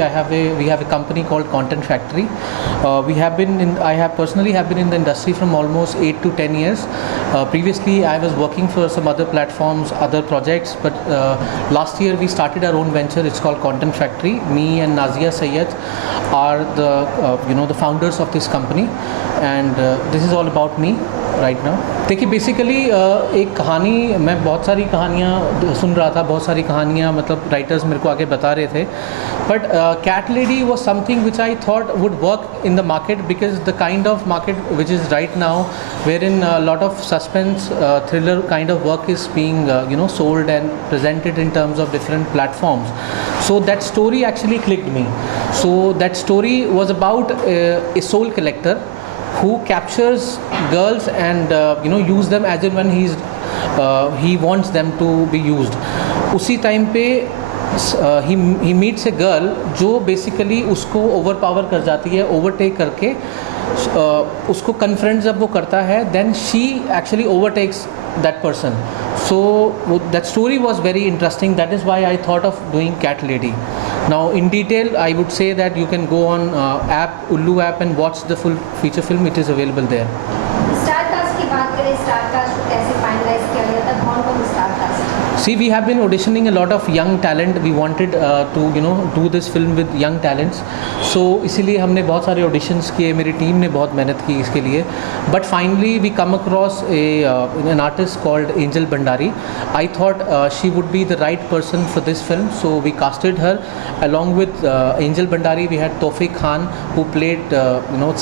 I have we have a company called Content Factory. I have personally have been in the industry from almost 8 to 10 years. Previously, I was working for some other platforms, other projects, but last year we started our own venture. It's called Content Factory. Me and Nazia Sayyed are the founders of this company, and this is all about me right now. देखिए बेसिकली एक कहानी, मैं बहुत सारी कहानियाँ सुन रहा था, बहुत सारी कहानियाँ मतलब राइटर्स मेरे को आगे बता रहे थे, but Cat Lady was something which I thought would work in the market because the kind of market which is right now where in lot of suspense thriller kind of work is being sold and presented in terms of different platforms. So that story actually clicked me. So that story was about a soul collector who captures girls and use them as and when he wants them to be used. उसी टाइम पे he meets a girl जो basically उसको overpower कर जाती है, overtake करके उसको confront जब वो करता है, then she actually overtakes that person. So that story was very interesting. That is why I thought of doing Cat Lady. Now in detail I would say that you can go on app Ullu app and watch the full feature film. It is available there. Star cast की बात करें, star cast को कैसे फाइनलाइज किया गया था, कौन कौन star cast? See, we have been auditioning a lot of young talent. We wanted to do this film with young talents. So इसीलिए हमने बहुत सारे auditions किए, मेरी टीम ने बहुत मेहनत की इसके लिए. But finally we come across an artist called Angel Bhandari. I thought she would be the right person for this film, so we casted her. Along with Angel Bhandari, we had Tawfiq Khan, who played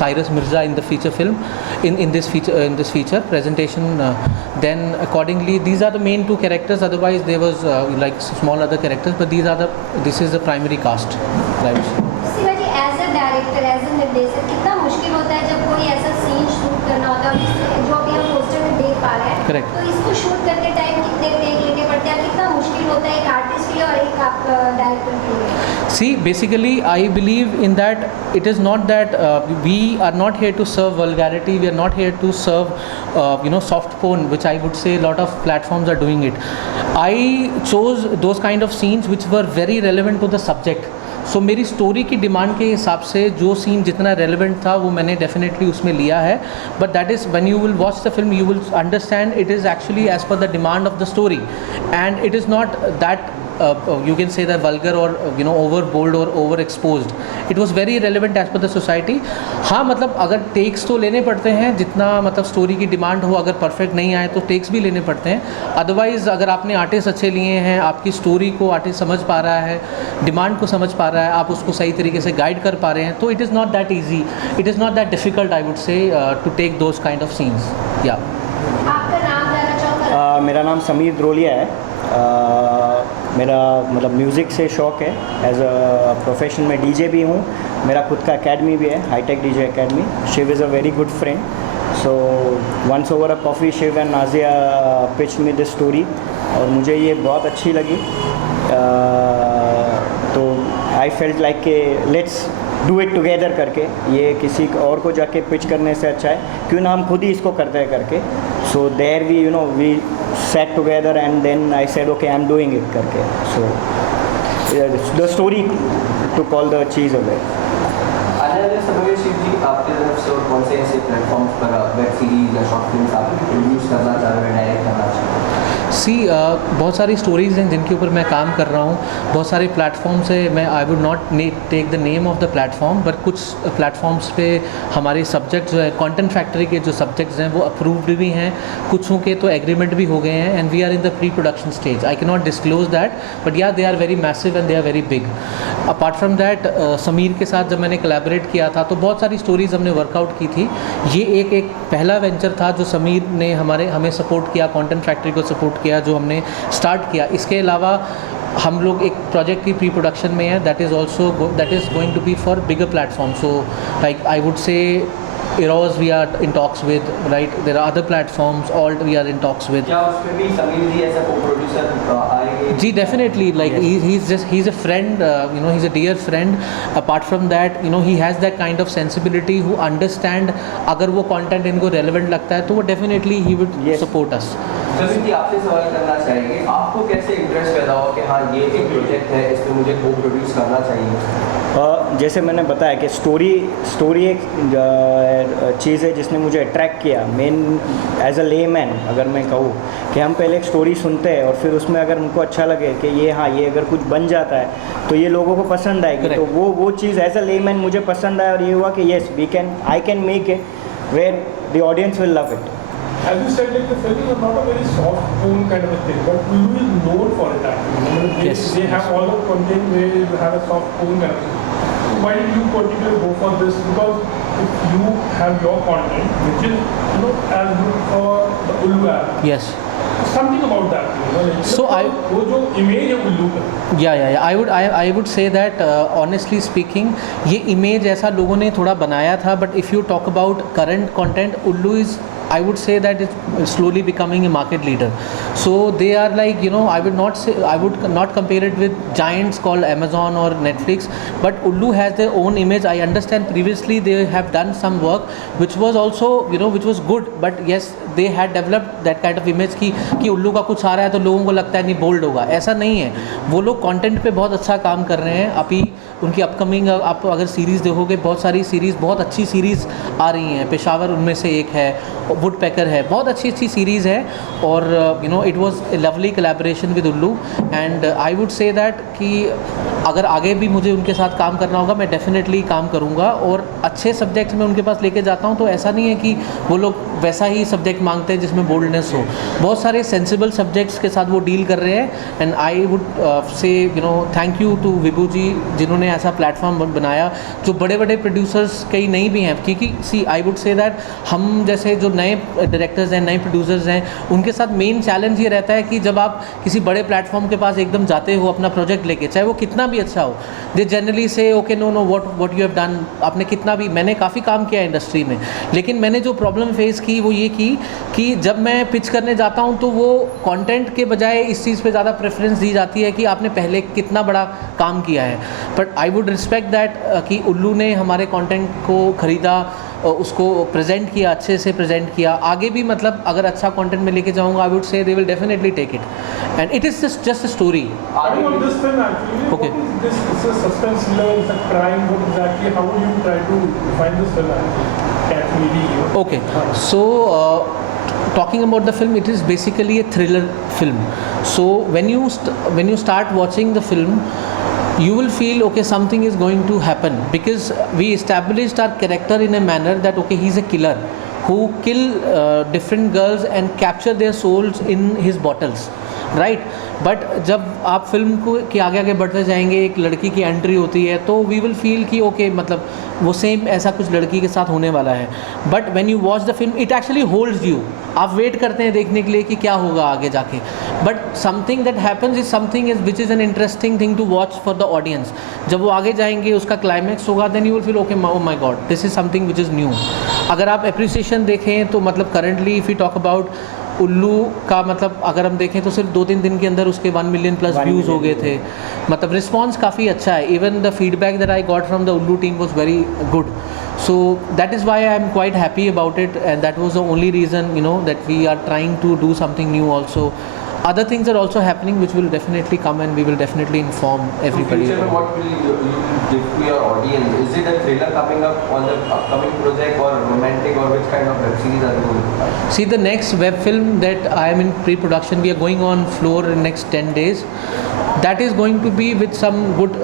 Cyrus Mirza in the feature film, in this feature presentation. Then accordingly, these are the main two characters. Otherwise there was like small other characters, but this is the primary cast. Right. Shivaji, as a director, as a निर्देशक, कितना मुश्किल होता है जब कोई ऐसा scene shoot करना होता है जो अभी हम पोस्टर में देख पा रहे हैं. Correct. तो इसको शूट करते टाइम कितने टेक लेने पड़ते हैं, कितना मुश्किल होता है एक आर्टिस्ट के लिए और एक आप डायरेक्टर के लिए? See, basically I believe in that it is not that we are not here to serve vulgarity, we are not here to serve soft porn, which I would say a lot of platforms are doing it. I chose those kind of scenes which were very relevant to the subject. So मेरी स्टोरी की डिमांड के हिसाब से जो सीन जितना रेलिवेंट था वो मैंने डेफिनेटली उसमें लिया है. But that is when you will watch the film you will understand it is actually as per the demand of the story, and it is not that you can say that vulgar or overbold or overexposed. It was very relevant as per the society. हाँ, मतलब अगर टेक्स तो लेने पड़ते हैं जितना मतलब स्टोरी की डिमांड हो, अगर परफेक्ट नहीं आए तो टेक्स भी लेने पड़ते हैं. अदरवाइज़ अगर आपने आर्टिस्ट अच्छे लिए हैं, आपकी स्टोरी को आर्टिस्ट समझ पा रहा है, डिमांड को समझ पा रहा है, आप उसको सही तरीके से गाइड कर पा रहे हैं, तो it is not that easy, it is not that difficult I would say to take those kind of scenes. या आपका नाम जानना चाहूँगा? मेरा नाम समीर द्रोलिया है. मेरा मतलब म्यूज़िक से शौक़ है. एज अ प्रोफेशन में डीजे भी हूँ. मेरा खुद का एकेडमी भी है, hitech DJ academy. Shiv is a very good friend. So once over a coffee Shiv and Nazia pitch me this story, और मुझे ये बहुत अच्छी लगी. तो आई फेल्ट लाइक के लेट्स डू इट टुगेदर करके, ये किसी और को जाके पिच करने से अच्छा है क्यों ना हम खुद ही इसको करते हैं करके. So there we sat together and then I said okay, I'm doing it करके. So the story took all the cheese away. आचार्य समय शिव जी, आपकी तरफ से और कौन से ऐसे प्लेटफॉर्म्स पर वेब सीरीज या शॉर्ट फिल्म्स आप प्रोड्यूस करना चाह रहे हैं, डायरेक्ट करना चाह रहे हैं? बहुत सारी स्टोरीज़ हैं जिनके ऊपर मैं काम कर रहा हूँ. बहुत सारे प्लेटफॉर्म्स है. मैं I would not take the name of the platform, but कुछ प्लेटफॉर्म्स पे हमारे सब्जेक्ट जो है कंटेंट फैक्ट्री के जो सब्जेक्ट्स हैं वो अप्रूव्ड भी हैं, कुछों के तो एग्रीमेंट भी हो गए हैं, and we are in the pre production stage. I can not disclose that, but yeah they are very massive and they are very big. Apart from that Sameer के साथ जब मैंने कोलैबोरेट किया था तो बहुत सारी स्टोरीज़ हमने वर्कआउट की थी. ये एक पहला वेंचर था जो समीर ने हमें सपोर्ट किया, कंटेंट फैक्ट्री को सपोर्ट किया, जो हमने स्टार्ट किया. इसके अलावा हम लोग एक प्रोजेक्ट की प्री प्रोडक्शन में है, that is going to be for bigger platform. So like I would say Eros we are in talks with, right? There are other platforms, Alt we are in talks with. क्या उसमें भी समीर जी ऐसा co-producer आएंगे? जी definitely, like yes. he's a friend, he's a dear friend. Apart from that, he has that kind of sensibility who understand अगर वो content इनको relevant लगता है तो वो definitely he would support us. सभी जी आपसे सवाल करना चाहेंगे, आपको कैसे इंटरेस्ट पैदा हुआ कि हाँ ये एक प्रोजेक्ट है, इसमें मुझे को प्रोड्यूस करना चाहिए? जैसे मैंने बताया कि स्टोरी एक चीज़ है जिसने मुझे अट्रैक्ट किया। मेन एज अ लेमैन अगर मैं कहूँ कि हम पहले एक स्टोरी सुनते हैं और फिर उसमें अगर उनको अच्छा लगे कि ये हाँ ये अगर कुछ बन जाता है तो ये लोगों को पसंद आएगी, तो वो चीज़ एज अ लेमैन मुझे पसंद आया और ये हुआ कि yes I can make it where the audience will love it. As you said, like the film is not a very soft tone kind of a thing, but Hulu is known for it actually. They have all the content where you have a soft tone kind of thing. Why did you particularly go for this? Because if you have your content, which is as good for the Hulu app. Yes. Something about that, like, So वो जो image है Hulu का. Yeah. I would say that honestly speaking, ये image ऐसा लोगों ने थोड़ा बनाया था, but if you talk about current content, Ullu is, I would say that it's slowly becoming a market leader. So they are like, I would not compare it with giants called Amazon or Netflix, but Ullu has their own image. I understand previously they have done some work which was also, which was good, but yes, they had developed that kind of image कि उल्लू का कुछ आ रहा है तो लोगों को लगता है नहीं बोल्ड होगा, ऐसा नहीं है। वो लोग कंटेंट पे बहुत अच्छा काम कर रहे हैं। अभी उनकी अपकमिंग आप अगर सीरीज़ देखोगे, बहुत सारी सीरीज़, बहुत अच्छी सीरीज़ आ रही हैं। पेशावर उनमें से एक है, वुड पैकर है, बहुत अच्छी सीरीज़ है। और it was a lovely collaboration with Ullu and I would say that कि अगर आगे भी मुझे उनके साथ काम करना होगा मैं डेफिनेटली काम करूँगा। और अच्छे सब्जेक्ट्स में उनके पास लेके जाता हूँ, तो ऐसा नहीं है कि वो लोग वैसा ही सब्जेक्ट मांगते हैं जिसमें बोल्डनेस हो। बहुत सारे सेंसिबल सब्जेक्ट्स के साथ वो डील कर रहे हैं and I would say thank you to Vibhu ji जिन्होंने ऐसा प्लेटफॉर्म बनाया जो बड़े बड़े प्रोड्यूसर्स कई नहीं भी हैं। क्योंकि सी आई वुड से दैट हम जैसे जो नए डायरेक्टर्स हैं, नए प्रोड्यूसर्स हैं, उनके साथ मेन चैलेंज ये रहता है कि जब आप किसी बड़े प्लेटफॉर्म के पास एकदम जाते हो अपना प्रोजेक्ट लेके, चाहे वो कितना भी अच्छा हो, दे जनरली से okay know what you have done. आपने कितना भी, मैंने काफ़ी काम किया इंडस्ट्री में, लेकिन मैंने जो प्रॉब्लम फेस की वो ये की कि जब मैं पिच करने जाता हूँ तो वो कंटेंट के बजाय इस चीज़ पे ज़्यादा प्रेफरेंस दी जाती है कि आपने पहले कितना बड़ा काम किया है। But I would respect that कि उल्लू ने हमारे कंटेंट को ख़रीदा, उसको प्रेजेंट किया, अच्छे से प्रेजेंट किया। आगे भी मतलब अगर अच्छा कंटेंट में लेके जाऊँगा, I would say they will definitely take it and it is just a story. Coming on this film actually, Okay. what is this? It's a suspense thriller, it's a crime. What exactly? How will you try to define this film actually? Carefully, Okay, so talking about the film, it is basically a thriller film. So when you start watching the film, you will feel okay, something is going to happen, because we established our character in a manner that okay, he's a killer who kill different girls and capture their souls in his bottles, right. But जब आप फिल्म को के आगे बढ़ते जाएंगे, एक लड़की की एंट्री होती है, तो वी विल फील कि ओके मतलब वो सेम ऐसा कुछ लड़की के साथ होने वाला है। But when you watch the film it actually holds you. आप वेट करते हैं देखने के लिए कि क्या होगा आगे जाके, but something that happens is something is which is an interesting thing to watch for the audience. जब वो आगे जाएंगे, उसका क्लाइमैक्स होगा, then you will feel okay oh my God, this is something which is new. अगर आप appreciation देखें तो मतलब currently if you talk about Ullu का, मतलब अगर हम देखें तो सिर्फ 2-3 दिन के अंदर उसके 1 मिलियन प्लस व्यूज़ हो गए थे। मतलब रिस्पॉन्स काफ़ी अच्छा है। Even the feedback that I got from the Ullu team was very good. So that is why I am quite happy about it, and that was the only reason that we are trying to do something new also. Other things are also happening which will definitely come, and we will definitely inform everybody. So future, what will you give to your audience? Is it a thriller coming up on the upcoming project, or romantic, or which kind of web series are you going to start? See, the next web film that I am in pre-production, we are going on floor in next 10 days. That is going to be with some good,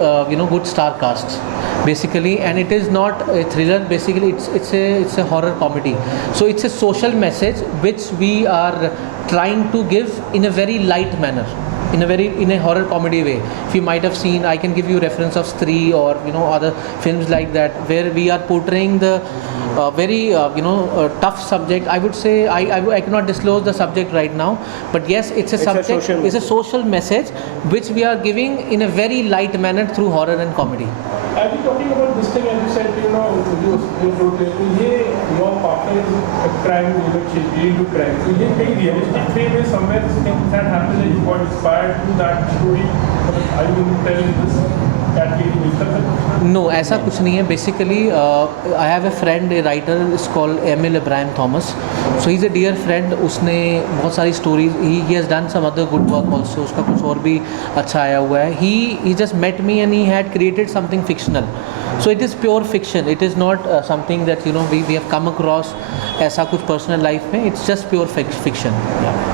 good star casts, basically, and it is not a thriller. Basically, it's a horror comedy. So it's a social message which we are trying to give in a very light manner, in a horror comedy way. If you might have seen, I can give you reference of Stree or other films like that, where we are portraying the very tough subject. I would say I cannot disclose the subject right now, but yes, it's a subject, it's a social message which we are giving in a very light manner through horror and comedy. Are we talking about this thing, as you said, your partner is a crime, she's dealing with crime. So ये कहीं realistic way में somewhere things that happen, that you got inspired to that story. Are you going to tell this? Category में, इस तरह से? No, ऐसा कुछ नहीं है. Basically I have a friend, a writer is called Emil Ibrahim Thomas. So he is a dear friend. उसने बहुत सारी stories, he has done some other good work also. उसका कुछ और भी अच्छा आया हुआ है. He just met me and he had created something fictional. So it is pure fiction. It is not something that we have come across ऐसा कुछ पर्सनल लाइफ में. It's just pure fiction.